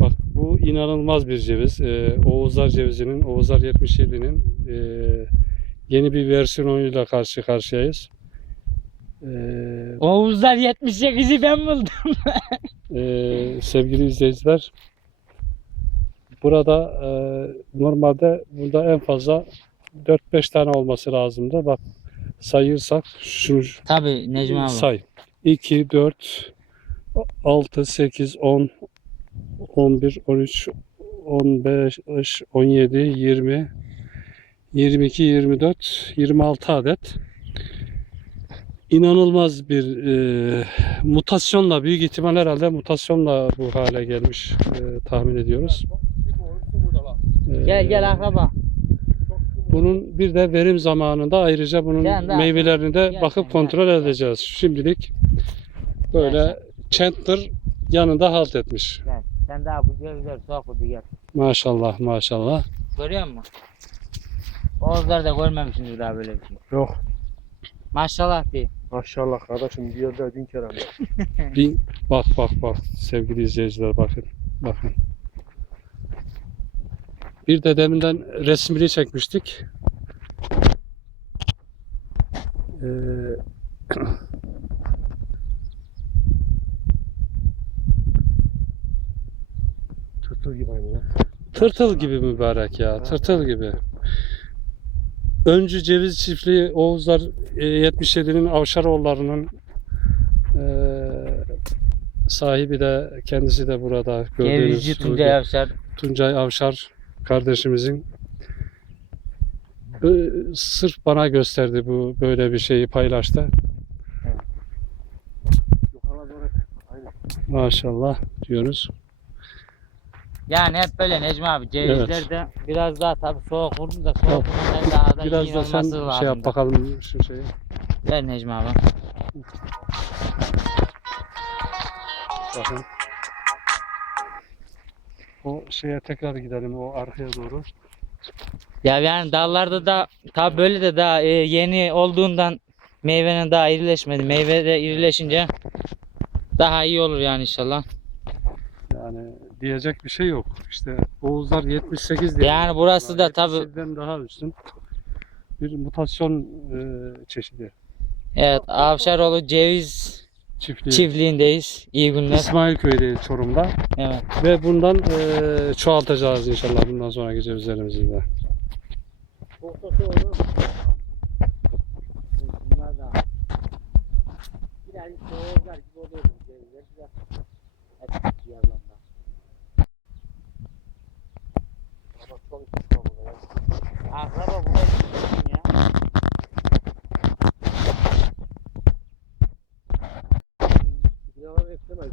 Bak bu inanılmaz bir ceviz. Ee, Oğuzlar cevizinin, Oğuzlar 77'nin e, yeni bir versiyonuyla karşı karşıyayız. Ee, Oğuzlar 78'i ben buldum. Ee, sevgili izleyiciler burada e, normalde burada en fazla 4-5 tane olması lazımdı. Bak sayırsak şunu Tabii Necmi abi. say. 2, 4, 6, 8, 10, 11, 13, 15, 17, 20, 22, 24, 26 adet. İnanılmaz bir e, mutasyonla, büyük ihtimal herhalde mutasyonla bu hale gelmiş e, tahmin ediyoruz. E, Gel gel akraba. Bunun bir de verim zamanında ayrıca bunun Sen meyvelerini de Gel bakıp kontrol gel. edeceğiz. Şimdilik böyle Chandler yanında halt etmiş. Gel. Sen daha bu cevizleri sokudu gel. Maşallah maşallah. Görüyor musun? Oğuzlar da görmemişsindir daha böyle bir şey. Yok. Maşallah diye. Maşallah kardeşim bir yerde bin kere? Bir, bak bak bak sevgili izleyiciler bakın. Bakın. Bir de deminden resmini çekmiştik. Ee, Tırtıl gibi aynı ya. Tırtıl gibi mübarek ya. Tırtıl gibi. Öncü ceviz çiftliği Oğuzlar e, 77'nin Avşaroğulları'nın e, sahibi de kendisi de burada gördüğünüz Cevizci Tuncay Avşar. Tuncay Avşar kardeşimizin e, sırf bana gösterdi bu böyle bir şeyi paylaştı. Maşallah diyoruz. Yani hep böyle Necmi abi. Cevizler de biraz daha tabii soğuk vurdu da soğuk vurunca daha da Biraz iyi da sen olması şey lazım. yap bakalım şu şeyi. Ver Necmi abi. Bakın. O şeye tekrar gidelim o arkaya doğru. Ya yani dallarda da tabii böyle de daha e, yeni olduğundan meyvenin daha irileşmedi. Meyve de irileşince daha iyi olur yani inşallah. Yani diyecek bir şey yok. İşte Oğuzlar 78 diye. Yani burası da tabii- 77'den daha üstün bir mutasyon e, çeşidi. Evet Avşaroğlu ceviz Çiftliği. çiftliğindeyiz. İyi günler. İsmailköy'deyiz Çorum'da. Evet. Ve bundan e, çoğaltacağız inşallah bundan sonraki cevizlerimizi de. Ortası olur. Bunlar da biraz soğuklar gibi oluyor cevizler. Biraz hep yalandan. Ama çok İstanbul'da ya. Akraba burada gitsin ya. Binalar eklemez.